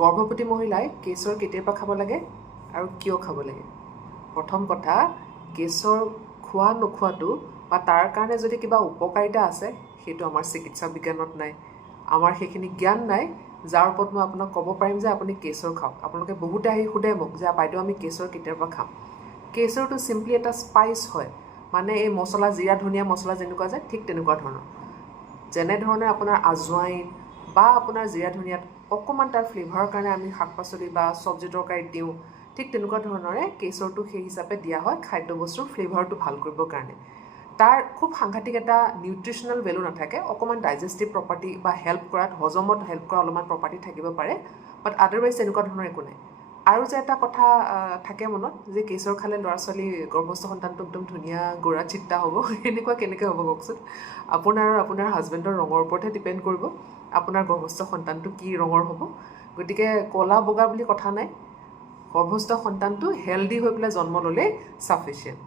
গৰ্ভৱতী মহিলাই কেশৰ কেতিয়াবা খাব লাগে আৰু কিয় খাব লাগে? প্ৰথম কথা, কেশৰ খোৱা নোখোৱাটো বা তাৰ কাৰণে যদি কিবা উপকাৰিতা আছে সেইটো আমাৰ চিকিৎসা বিজ্ঞানত নাই, আমাৰ সেইখিনি জ্ঞান নাই, যাৰ ওপৰত মই আপোনাক ক'ব পাৰিম যে আপুনি কেশৰ খাওক। আপোনালোকে বহুতে আহি সোধে মোক যে বাইদেউ আমি কেশৰ কেতিয়াৰ পৰা খাম। কেশৰটো চিম্পলি এটা স্পাইচ হয়, মানে এই মছলা, জিৰা ধনিয়া মছলা যেনেকুৱা যে ঠিক তেনেকুৱা ধৰণৰ। যেনেধৰণে আপোনাৰ আজৱাইন বা আপোনাৰ জিৰা ধনিয়াত অকণমান তাৰ ফ্লেভাৰৰ কাৰণে আমি শাক পাচলি বা চব্জি তৰকাৰীত দিওঁ, ঠিক তেনেকুৱা ধৰণৰে কেশৰটো সেই হিচাপে দিয়া হয় খাদ্যবস্তুৰ ফ্লেভাৰটো ভাল কৰিবৰ কাৰণে। তাৰ খুব সাংঘাতিক এটা নিউট্ৰিশ্যনেল ভেলু নাথাকে, অকণমান ডাইজেষ্টিভ প্ৰপাৰ্টি বা হেল্প কৰাত, হজমত হেল্প কৰা অলপমান প্ৰপাৰ্টি থাকিব পাৰে, বাট আদাৰৱাইজ তেনেকুৱা ধৰণৰ একো নাই। আৰু যে এটা কথা থাকে মনত যে কেশৰ খালে ল'ৰা ছোৱালী গৰ্ভস্থ সন্তানটো একদম ধুনীয়া গোৰা চিত্তা হ'ব, এনেকুৱা কেনেকৈ হ'ব কওকচোন? আপোনাৰ আৰু আপোনাৰ হাজবেণ্ডৰ ৰঙৰ ওপৰতহে ডিপেণ্ড কৰিব আপোনাৰ গৰ্ভস্থ সন্তানটো কি ৰঙৰ হ'ব। গতিকে ক'লা বগা বুলি কথা নাই, গৰ্ভস্থ সন্তানটো হেল্ডি হৈ পেলাই জন্ম ল'লেই ছাফিচিয়েণ্ট।